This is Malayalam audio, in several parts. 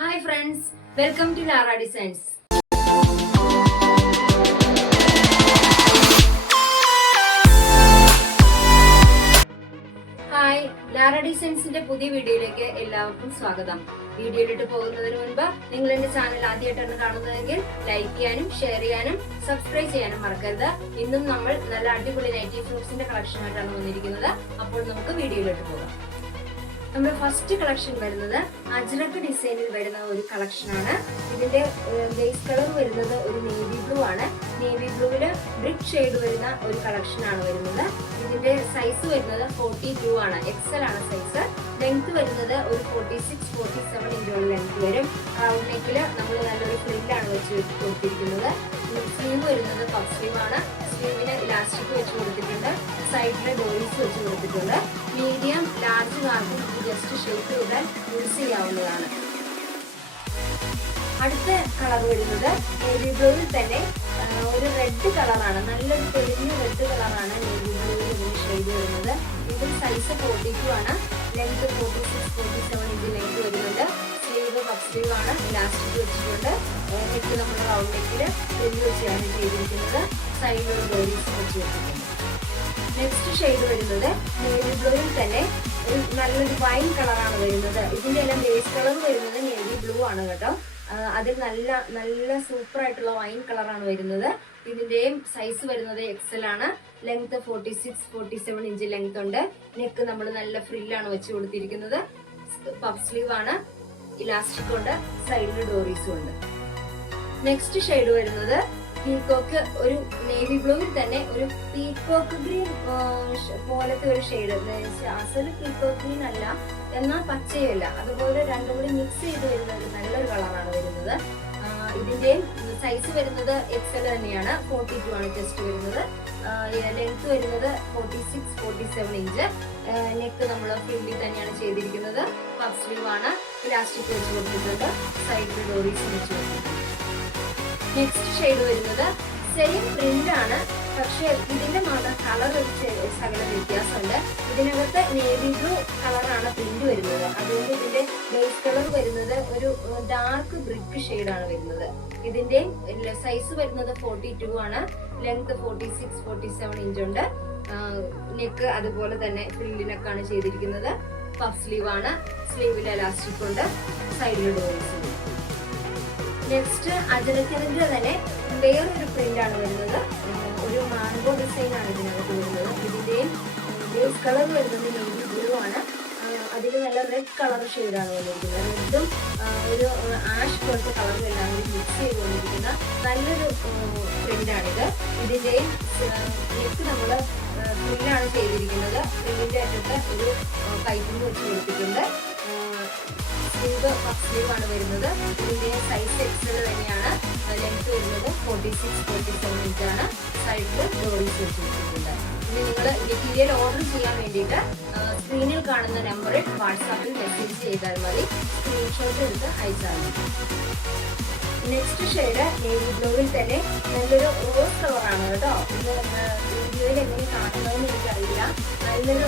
Hi friends, welcome to Lara Designs. Hi, Lara ഡിസൈൻസിന്റെ പുതിയ വീഡിയോയിലേക്ക് എല്ലാവർക്കും സ്വാഗതം. വീഡിയോയിലിട്ട് പോകുന്നതിന് മുൻപ് നിങ്ങൾ എന്റെ ചാനൽ ആദ്യമായിട്ടാണ് കാണുന്നതെങ്കിൽ ലൈക്ക് ചെയ്യാനും ഷെയർ ചെയ്യാനും സബ്സ്ക്രൈബ് ചെയ്യാനും മറക്കരുത്. ഇന്നും നമ്മൾ നല്ല അടിപൊളി നൈറ്റി ഫ്രൂട്ട്സിന്റെ കളക്ഷനായിട്ടാണ് വന്നിരിക്കുന്നത്. അപ്പോൾ നമുക്ക് വീഡിയോയിലിട്ട് പോകാം. നമ്മുടെ ഫസ്റ്റ് കളക്ഷൻ വരുന്നത് അജ്രക് ഡിസൈനിൽ വരുന്ന ഒരു കളക്ഷനാണ്. ഇതിന്റെ ബേസ് കളർ വരുന്നത് ഒരു നേവി ബ്ലൂ ആണ്. നേവി ബ്ലൂവില് ബ്രിക്ക് ഷെയ്ഡ് വരുന്ന ഒരു കളക്ഷനാണ് വരുന്നത്. ഇതിന്റെ സൈസ് വരുന്നത് 42 ആണ്, എക്സൽ ആണ് സൈസ്. ലെങ്ത് വരുന്നത് ഒരു 46-47 ഇഞ്ചോളം ലെങ്ത് വരും. റൗണ്ട് നെക്കില് നമ്മൾ നല്ലൊരു ഫ്രില്ലാണ് വെച്ച് കൊടുത്തിരിക്കുന്നത്. സ്ലീവ് വരുന്നത് പഫ് സ്ലീവ് ആണ്. സ്ലീവിന് ഇലാസ്റ്റിക് വെച്ച് കൊടുത്തിട്ടുണ്ട്. സൈഡില് ഡോറീസ് വെച്ച് കൊടുത്തിട്ടുണ്ട്. മീഡിയം ലാർജ് കാർക്കും ജസ്റ്റ് ഷേപ്പ് ചെയ്താൽ യൂസ് ചെയ്യാവുന്നതാണ്. അടുത്ത കളർ വരുന്നത് നേവി ബ്ലൂവിൽ തന്നെ ഒരു റെഡ് കളറാണ്. നല്ലൊരു തെളിഞ്ഞ റെഡ് കളറാണ് നേവി ബ്ലൂവിൽ ഇതിന് ഷെയ്ഡ് വരുന്നത്. ഇതിൽ സൈസ് 42 ആണ്. ലെങ്ത് 46-47 ഇഞ്ച് ലെങ്ത് വരുന്നുണ്ട്. സ്ലീവ് പഫ് സ്ലീവ് ആണ്. ഇലാസ്റ്റിക് വെച്ചിട്ടുണ്ട്. നെക്ക് നമ്മൾ റൗണ്ട് നെക്കില് ഫ്രില്ല് വെച്ചാണ് ചെയ്തിരിക്കുന്നത്. സൈഡിൽ ഡോറീസ് വെച്ച് വെച്ചിട്ടുണ്ട്. നെക്സ്റ്റ് ഷെയ്ഡ് വരുന്നത് നേവി ബ്ലൂവിൽ തന്നെ ഒരു നല്ലൊരു വൈൻ കളറാണ് വരുന്നത്. ഇതിന്റെ എല്ലാം ബേസ് കളർ വരുന്നത് നേവി ബ്ലൂ ആണ് കേട്ടോ. അതിൽ നല്ല നല്ല സൂപ്പർ ആയിട്ടുള്ള വൈൻ കളറാണ് വരുന്നത്. ഇതിന്റെയും സൈസ് വരുന്നത് എക്സൽ ആണ്. ലെങ്ത് 46-47 ഇഞ്ച് ലെങ്ത് ഉണ്ട്. നെക്ക് നമ്മൾ നല്ല ഫ്രില്ലാണ് വെച്ച് കൊടുത്തിരിക്കുന്നത്. പഫ് സ്ലീവ് ആണ്. ഇലാസ്റ്റിക് ഉണ്ട്. സൈഡിൽ ഡോറീസും ഉണ്ട്. നെക്സ്റ്റ് ഷെയ്ഡ് വരുന്നത് പീക്കോക്ക്, ഒരു നേവി ബ്ലൂവിൽ തന്നെ ഒരു പീക്കോക്ക് ഗ്രീൻ പോലത്തെ ഒരു ഷെയ്ഡ്. അസല് പീക്കോക്ക് ഗ്രീൻ അല്ല, എന്നാൽ പച്ചയല്ല, അതുപോലെ രണ്ടും കൂടി മിക്സ് ചെയ്ത് വരുന്ന ഒരു നല്ലൊരു കളറാണ് വരുന്നത്. ഇതിന്റെയും സൈസ് വരുന്നത് എക്സൽ തന്നെയാണ്. 42 ആണ് ചെസ്റ്റ് വരുന്നത്. ലെങ്ത് വരുന്നത് 46-47 ഇഞ്ച്. നെക്ക് നമ്മൾ ഫ്രില്ലിൽ തന്നെയാണ് ചെയ്തിരിക്കുന്നത്. പഫ് സ്ലീവ് ആണ്. ഇലാസ്റ്റിക് വെച്ച് കൊടുത്തിട്ടുണ്ട്. സൈഡിൽ ഡോറീസ് വെച്ച് കൊടുത്തിട്ടുണ്ട്. നെക്സ്റ്റ് ഷെയ്ഡ് വരുന്നത് സെയിം പ്രിന്റ് ആണ്, പക്ഷെ ഇതിന്റെ മാത്രം കളർ ശകലം വ്യത്യാസമുണ്ട്. ഇതിനകത്ത് നേവി ബ്ലൂ കളറാണ് പ്രിന്റ് വരുന്നത്. അതുകൊണ്ട് ഇതിന്റെ ബേസ് കളർ വരുന്നത് ഒരു ഡാർക്ക് ബ്രിക്ക് ഷെയ്ഡാണ് വരുന്നത്. ഇതിന്റെ സൈസ് വരുന്നത് 42 ആണ്. ലെങ്ത് 46-47 ഇഞ്ച് ഉണ്ട്. നെക്ക് അതുപോലെ തന്നെ ഫ്രില്ലിനൊക്കെയാണ് ചെയ്തിരിക്കുന്നത്. പഫ് സ്ലീവ് ആണ്. സ്ലീവിൽ എലാസ്റ്റിക് ഉണ്ട്. സൈഡിൽ ഡോറീസ്. നെക്സ്റ്റ് അജരക്കിന്റെ തന്നെ വേറൊരു പ്രിന്റ് ആണ് വരുന്നത്. ഒരു മാംഗോ ഡിസൈൻ ആണ് ഇതിനകത്ത് വരുന്നത്. ഇതിന്റെയും ബേസ് കളർ വരുന്നത് നേവി ബ്ലൂ ആണ്. അതിൽ നല്ല റെഡ് കളർ ഷെയ്ഡാണ് വന്നിരിക്കുന്നത്. റെഡും ഒരു ആഷ് പോലത്തെ കളറിലെല്ലാം കൂടി മിക്സ് ചെയ്ത് വന്നിരിക്കുന്ന നല്ലൊരു പ്രിന്റാണിത്. ഇതിന്റെയും നെക്ക് നമ്മൾ ഫ്രില്ലാണ് ചെയ്തിരിക്കുന്നത്. ഫ്രില്ലിന്റെ അറ്റത്ത് ഒരു പൈപ്പിംഗ് വെച്ച് കൊടുത്തിട്ടുണ്ട്. സ്ലീവ് പഫ് സ്ലീവ് ആണ് വരുന്നത്. ഇതിന്റെ സൈസ് എക്സൽ തന്നെയാണ്. ലെങ്ത് വരുന്നത് 46-47 ഇഞ്ച് ആണ്. സൈഡിൽ ഡോറീസ് വെച്ചിട്ടുണ്ട്. ഇനി നിങ്ങൾ മെറ്റീരിയൽ ഓർഡർ ചെയ്യാൻ വേണ്ടിയിട്ട് സ്ക്രീനിൽ കാണുന്ന നമ്പറിൽ വാട്സാപ്പിൽ മെസ്സേജ് ചെയ്താൽ മതി. സ്ക്രീൻഷോട്ട് എടുത്ത് അയച്ചാൽ മതി. നെക്സ്റ്റ് ഷെയ്ഡ് നേവി ബ്ലൂവിൽ തന്നെ നല്ലൊരു റോസ് കളറാണ് കേട്ടോ. ഇത് വീഡിയോയിൽ എങ്ങനെ കാണുന്നതെന്ന് എനിക്കറിയില്ല. നല്ലൊരു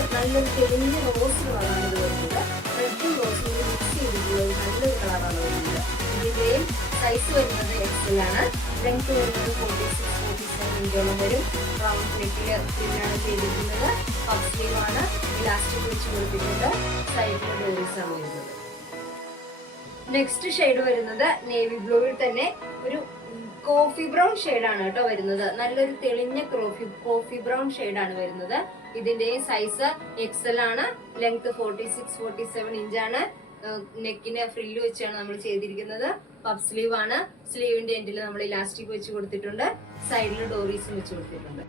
തെളിഞ്ഞ റോസ് കളറാണ് ഇത് വരുന്നത്. റെഡും റോസും മിക്സ് ചെയ്തിട്ടുള്ള ഒരു നല്ലൊരു കളറാണ് വരുന്നത്. ഇതിന്റെയും സൈസ് വരുന്നത് എക്സൽ ആണ്. ലെങ്ത് വരുന്നത് 46-47 ഇഞ്ചോളം വരും. റൗണ്ട് നെക്കില് ഫ്രില്ലാണ് ചെയ്തിരിക്കുന്നത്. പഫ് സ്ലീവ് ആണ്. ഇലാസ്റ്റിക് വെച്ച് കൊടുത്തിട്ടുണ്ട്. സൈഡിൽ ഡോറീസ് ആണ് വരുന്നത്. നെക്സ്റ്റ് ഷെയ്ഡ് വരുന്നത് നേവി ബ്ലൂവിൽ തന്നെ ഒരു കോഫി ബ്രൗൺ ഷെയ്ഡാണ് കേട്ടോ വരുന്നത്. നല്ലൊരു തെളിഞ്ഞ കോഫി ബ്രൗൺ ഷെയ്ഡാണ് വരുന്നത്. ഇതിന്റെ സൈസ് എക്സൽ ആണ്. ലെങ്ത് 46-47 ഇഞ്ചാണ്. നെക്കിന് ഫ്രില്ല് വെച്ചാണ് നമ്മൾ ചെയ്തിരിക്കുന്നത്. പഫ് സ്ലീവ് ആണ്. സ്ലീവിന്റെ എൻഡിൽ നമ്മൾ ഇലാസ്റ്റിക് വെച്ച് കൊടുത്തിട്ടുണ്ട്. സൈഡിൽ ഡോറീസും വെച്ച് കൊടുത്തിട്ടുണ്ട്.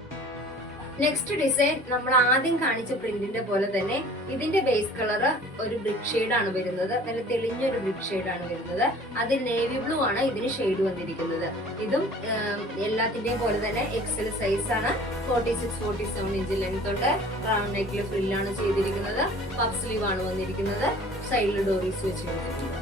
നെക്സ്റ്റ് ഡിസൈൻ നമ്മൾ ആദ്യം കാണിച്ച പ്രിന്റിന്റെ പോലെ തന്നെ ഇതിന്റെ ബേസ് കളർ ഒരു ബ്രിക്ക് ഷെയ്ഡ് ആണ് വരുന്നത്. നല്ല തെളിഞ്ഞൊരു ബ്രിക്ക് ഷെയ്ഡ് ആണ് വരുന്നത്. അതിൽ നേവി ബ്ലൂ ആണ് ഇതിന് ഷെയ്ഡ് വന്നിരിക്കുന്നത്. ഇതും എല്ലാത്തിന്റെയും പോലെ തന്നെ എക്സൽ സൈസ് ആണ്. 46-47 ഇഞ്ച് ലെങ്ത് ഉണ്ട്. റൗണ്ട് നെക്കിൽ ഫ്രില്ലാണ് ചെയ്തിരിക്കുന്നത്. പഫ് സ്ലീവ് ആണ് വന്നിരിക്കുന്നത്. സൈഡിൽ ഡോറീസ് വെച്ച് കൊടുത്തിട്ടുണ്ട്.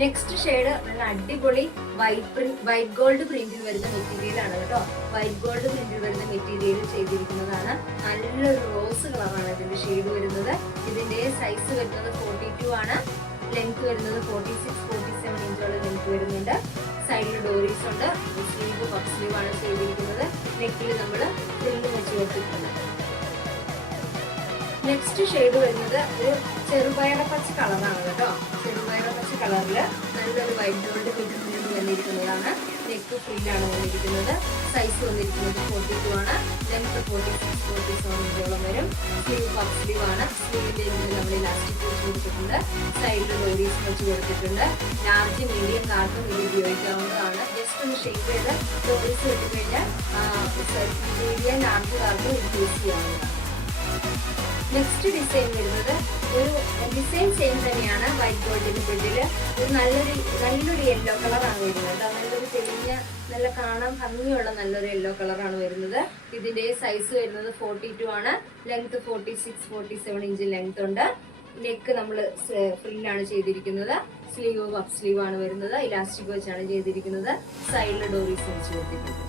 നെക്സ്റ്റ് ഷെയ്ഡ് നല്ല അടിപൊളി വൈറ്റ് ഗോൾഡ് പ്രിന്റിൽ വരുന്ന മെറ്റീരിയൽ ആണ് കേട്ടോ. വൈറ്റ് ഗോൾഡ് പ്രിന്റിൽ വരുന്ന മെറ്റീരിയൽ ചെയ്തിരിക്കുന്നതാണ്. നല്ലൊരു റോസ് കളറാണ് ഇതിന്റെ ഷെയ്ഡ് വരുന്നത്. ഇതിന്റെ സൈസ് വരുന്നത് 42 ആണ്. ലെങ്ത് വരുന്നത് 46-47 ഇഞ്ചോളം ലെങ്ത് വരുന്നുണ്ട്. സൈഡിൽ ഡോറീസ് ഉണ്ട്. സ്ലീവ് പഫ് സ്ലീവ് ആണ് ചെയ്തിരിക്കുന്നത്. നെക്കിൽ നമ്മൾ ഫ്രില്ല് വെച്ച് കൊടുത്തിട്ടുണ്ട്. നെക്സ്റ്റ് ഷെയ്ഡ് വരുന്നത് ഒരു ചെറുപയർ പച്ച കളറാണ് കേട്ടോ. ചെറുപയർ പച്ച കളറില് നല്ലൊരു വൈറ്റ് ഗോൾഡ് പ്രിന്റ് വന്നിരിക്കുന്നതാണ്. നെക്ക് ഫ്രില്ലാണ് വന്നിരിക്കുന്നത്. സൈസ് വന്നിരിക്കുന്നത് 42 ആണ്. ലെങ്ത് 46-47 ഇഞ്ചോളം വരും. സ്ലീവ് പഫ് സ്ലീവ് ആണ്. സ്ലീവിന്റെ നമ്മൾ ഇലാസ്റ്റിക് വെച്ച് കൊടുത്തിട്ടുണ്ട്. സൈഡിൽ ഡോറീസ് വെച്ച് കൊടുത്തിട്ടുണ്ട്. ലാർജ് മീഡിയം കാർക്കും ഇത് ഉപയോഗിക്കാവുന്നതാണ്. ജസ്റ്റ് ഒന്ന് ഷേപ്പ് ചെയ്ത് ഡോറീസ് വെട്ടിക്കഴിഞ്ഞാൽ മീഡിയം ലാർജ് കാർക്കും ഇത് യൂസ് ചെയ്യാവുന്നതാണ്. നെക്സ്റ്റ് ഡിസൈൻ വരുന്നത് ഒരു ഡിസൈൻ സെയിം തന്നെയാണ്. വൈറ്റ് ഗോൾഡിന്റെ പ്രിന്റില് ഒരു നല്ലൊരു യെല്ലോ കളറാണ് വരുന്നത്. നല്ലൊരു തെളിഞ്ഞ നല്ല കാണാൻ ഭംഗിയുള്ള നല്ലൊരു യെല്ലോ കളറാണ് വരുന്നത്. ഇതിന്റെ സൈസ് വരുന്നത് 42 ആണ്. ലെങ്ത് 46-47 ഇഞ്ച് ലെങ്ത് ഉണ്ട്. നെക്ക് നമ്മൾ ഫ്രില്ലാണ് ചെയ്തിരിക്കുന്നത്. സ്ലീവ് പഫ് സ്ലീവ് ആണ് വരുന്നത്. ഇലാസ്റ്റിക് വെച്ചാണ് ചെയ്തിരിക്കുന്നത്. സൈഡിൽ ഡോറീസ് വെച്ച് കൊടുത്തിട്ടുണ്ട്.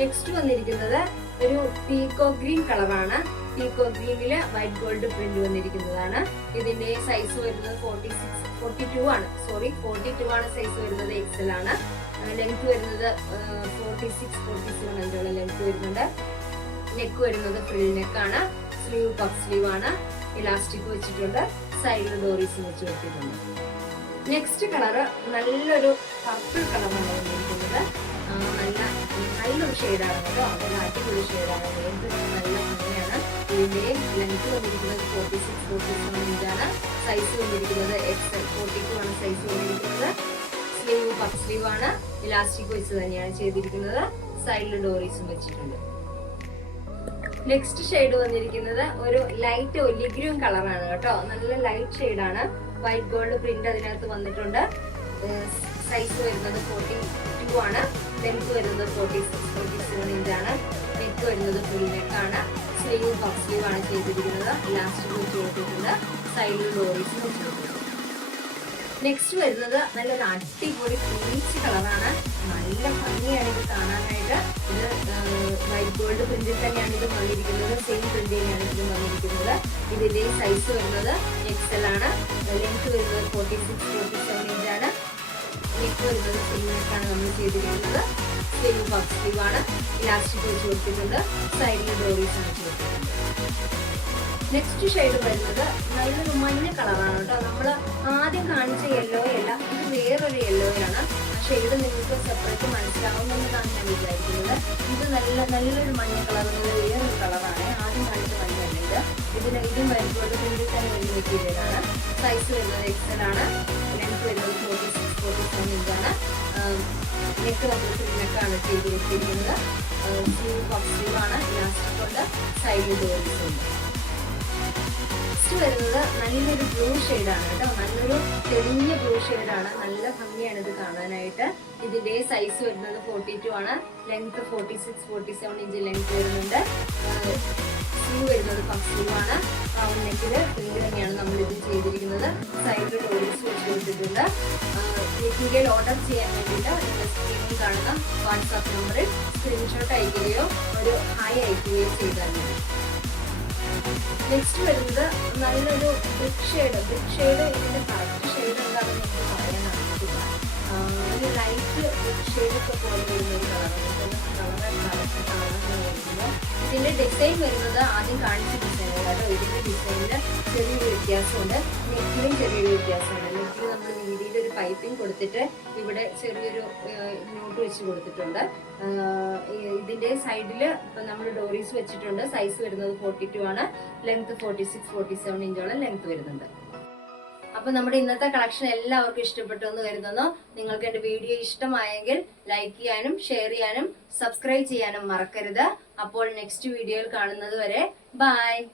നെക്സ്റ്റ് വന്നിരിക്കുന്നത് ഒരു പീക്കോ ഗ്രീൻ കളറാണ്. പീക്കോ ഗ്രീനില് വൈറ്റ് ഗോൾഡ് പ്രിന്റ് വന്നിരിക്കുന്നതാണ്. ഇതിന്റെ സൈസ് വരുന്നത് 42 ആണ് സൈസ് വരുന്നത്. എക്സൽ ആണ്. ലെങ്ത് വരുന്നത് 46-47 ഇഞ്ചോളം ലെങ്ത് വരുന്നുണ്ട്. നെക്ക് വരുന്നത് ഫ്രിൽ നെക്കാണ്. സ്ലീവ് പഫ് സ്ലീവ് ആണ്. ഇലാസ്റ്റിക് വെച്ചിട്ടുണ്ട്. സൈഡിൽ ഡോറീസ് വെച്ച് വെച്ചിട്ടുണ്ട്. നെക്സ്റ്റ് കളറ് നല്ലൊരു പർപ്പിൾ കളറാണ് വന്നിരിക്കുന്നത്. നല്ലൊരു ഷെയ്ഡാണ് കേട്ടോ. നല്ല അടിപൊളി ഷെയ്ഡാണ്. നല്ല ഭംഗിയാണ്. ഇതിന്റെ ലെങ്ത് വന്നിരിക്കുന്നത് 46-47 ഇഞ്ചാണ്. സൈസ് വന്നിരിക്കുന്നത് എക്സൽ 42 ആണ് സൈസ് വന്നിരിക്കുന്നത്. സ്ലീവ് പഫ് സ്ലീവ് ആണ്. ഇലാസ്റ്റിക് വെച്ച് തന്നെയാണ് ചെയ്തിരിക്കുന്നത്. സൈഡിൽ ഡോറീസും വെച്ചിട്ടുണ്ട്. നെക്സ്റ്റ് ഷെയ്ഡ് വന്നിരിക്കുന്നത് ഒരു ലൈറ്റ് ഒലിഗ്രീൻ കളറാണ് കേട്ടോ. നല്ല ലൈറ്റ് ഷെയ്ഡാണ്. വൈറ്റ് ഗോൾഡ് പ്രിന്റ് അതിനകത്ത് വന്നിട്ടുണ്ട്. സൈസ് വരുന്നത് 42 ആണ്. ലെങ്ത് വരുന്നത് 46-47 ഇഞ്ചാണ്. നെക്ക് വരുന്നത് ഫുൾ നെക്കാണ്. സ്ലീവ് പഫ് സ്ലീവ് ആണ് ചെയ്തിരിക്കുന്നത്. ഇലാസ്റ്റിക് വെച്ച് കൊടുത്തിട്ടുണ്ട്. സൈഡിൽ ഡോറീസ് വെച്ച് കൊടുത്തിട്ടുണ്ട്. നെക്സ്റ്റ് വരുന്നത് നല്ലൊരു അടിപൊളി പീച്ച് കളറാണ്. നല്ല ഭംഗിയാണ് ഇത് കാണാനായിട്ട്. ഇത് വൈറ്റ് ഗോൾഡ് പ്രിന്റിൽ തന്നെയാണ് ഇത് വന്നിരിക്കുന്നത്. സെയിം പ്രിന്റ് തന്നെയാണ് ഇത് വന്നിരിക്കുന്നത്. ഇതിന്റെ സൈസ് വരുന്നത് എക്സൽ ആണ്. ലെങ്ത് വരുന്നത് 46-47 ഇഞ്ചാണ്. നെക്ക് വരുന്നത് സ്ലീവ് നെക്കാണ് നമ്മൾ ചെയ്തിരിക്കുന്നത്. സ്ലീവ് പഫ് സ്ലീവ് ആണ്. ഇലാസ്റ്റിക് വെച്ച് കൊടുത്തിട്ടുണ്ട്. സൈഡിൽ ഡോറീസ് വെച്ച് കൊടുത്തിട്ടുണ്ട്. നെക്സ്റ്റ് ഷെയ്ഡ് വരുന്നത് നല്ലൊരു മഞ്ഞ കളറാണ് കേട്ടോ. നമ്മൾ ആദ്യം കാണിച്ച യെല്ലോ അല്ല, ഇത് വേറൊരു യെല്ലോയാണ്. ആ ഷെയ്ഡ് നിങ്ങൾക്ക് സെപ്പറേറ്റ് മനസ്സിലാവുമെന്നാണ് ഞാൻ വിചാരിക്കുന്നത്. ഇത് നല്ലൊരു മഞ്ഞ കളർ, വേറൊരു കളറാണ്. ആദ്യം കാണിച്ച മഞ്ഞല്ല ഇത്. ഇതും വരുന്നത് പ്രിന്റിൽ തന്നെ വരുന്ന മെറ്റീരിയലാണ്. സൈസ് വരുന്നത് എക്സൽ ആണ്. ലെങ്ത് വരുന്നത് 46-47 ഇഞ്ചാണ്. നെക്ക് നമ്മൾ നെക്കാണ് ചെയ്ത് വെച്ചിരിക്കുന്നത്. സ്ലീവ് പഫ് സ്ലീവ് ആണ്. ഇലാസ്റ്റിക് ഉണ്ട്. സൈഡിൽ ഡോറീസ് ഉണ്ട്. നെക്സ്റ്റ് വരുന്നത് നല്ലൊരു ബ്ലൂ ഷെയ്ഡാണ് കേട്ടോ. നല്ലൊരു തെളിഞ്ഞ ബ്ലൂ ഷെയ്ഡാണ്. നല്ല ഭംഗിയാണ് ഇത് കാണാനായിട്ട്. ഇതിന്റെ സൈസ് വരുന്നത് 42 ആണ്. ലെങ്ത് 46-47 ഇഞ്ച് ലെങ്ത് വരുന്നുണ്ട്. സ്ലീവ് വരുന്നത് പഫ് സ്ലീവ് ആണ്. റൗണ്ട് നെക്കില് പ്രിന്റ് തന്നെയാണ് നമ്മൾ ഇത് ചെയ്തിരിക്കുന്നത്. സൈഡിൽ ഡോറീസ് വെച്ച് കൊടുത്തിട്ടുണ്ട്. മെറ്റീരിയൽ ഓർഡർ ചെയ്യാൻ വേണ്ടിയിട്ട് നിങ്ങൾ സ്ക്രീനിൽ കാണുന്ന വാട്സാപ്പ് നമ്പറിൽ സ്ക്രീൻഷോട്ട് അയക്കുകയോ ഒരു ഹായ് അയക്കുകയോ ചെയ്താൽ മതി. നെക്സ്റ്റ് വരുന്നത് നല്ലൊരു ബ്രിക്ക് ഷെയ്ഡ്. ഇതിന്റെ കറക്റ്റ് ഷെയ്ഡ് എന്താണെന്ന് നമുക്ക് പറയാൻ അറിയത്തില്ല. ഒരു ലൈറ്റ് ബ്രിക്ക് ഷെയ്ഡൊക്കെ പോലെ വരുന്ന ഒരു കളർ. ഇതിന്റെ ഡിസൈൻ വരുന്നത് ആദ്യം കാണിച്ച ഡിസൈനാണ് കേട്ടോ. ഇതിന്റെ ഡിസൈനില് ചെറിയൊരു വ്യത്യാസമുണ്ട്. നെക്കിലും ചെറിയൊരു വ്യത്യാസമുണ്ട്. നെക്കിൽ നമ്മൾ വീതിയിൽ ഒരു പൈപ്പിംഗ് കൊടുത്തിട്ട് ഇവിടെ ചെറിയൊരു നോട്ട് വെച്ച് കൊടുത്തിട്ടുണ്ട്. ഇതിന്റെ സൈഡില് ഇപ്പൊ നമ്മൾ ഡോറീസ് വെച്ചിട്ടുണ്ട്. സൈസ് വരുന്നത് 42 ആണ്. ലെങ്ത് 46-47 ഇഞ്ചോളം ലെങ്ത് വരുന്നുണ്ട്. അപ്പൊ നമ്മുടെ ഇന്നത്തെ കളക്ഷൻ എല്ലാവർക്കും ഇഷ്ടപ്പെട്ടു എന്ന് കരുതുന്നു. നിങ്ങൾക്ക് എന്റെ വീഡിയോ ഇഷ്ടമായെങ്കിൽ ലൈക്ക് ചെയ്യാനും ഷെയർ ചെയ്യാനും സബ്സ്ക്രൈബ് ചെയ്യാനും മറക്കരുത്. അപ്പോൾ നെക്സ്റ്റ് വീഡിയോയിൽ കാണുന്നത് വരെ ബൈ.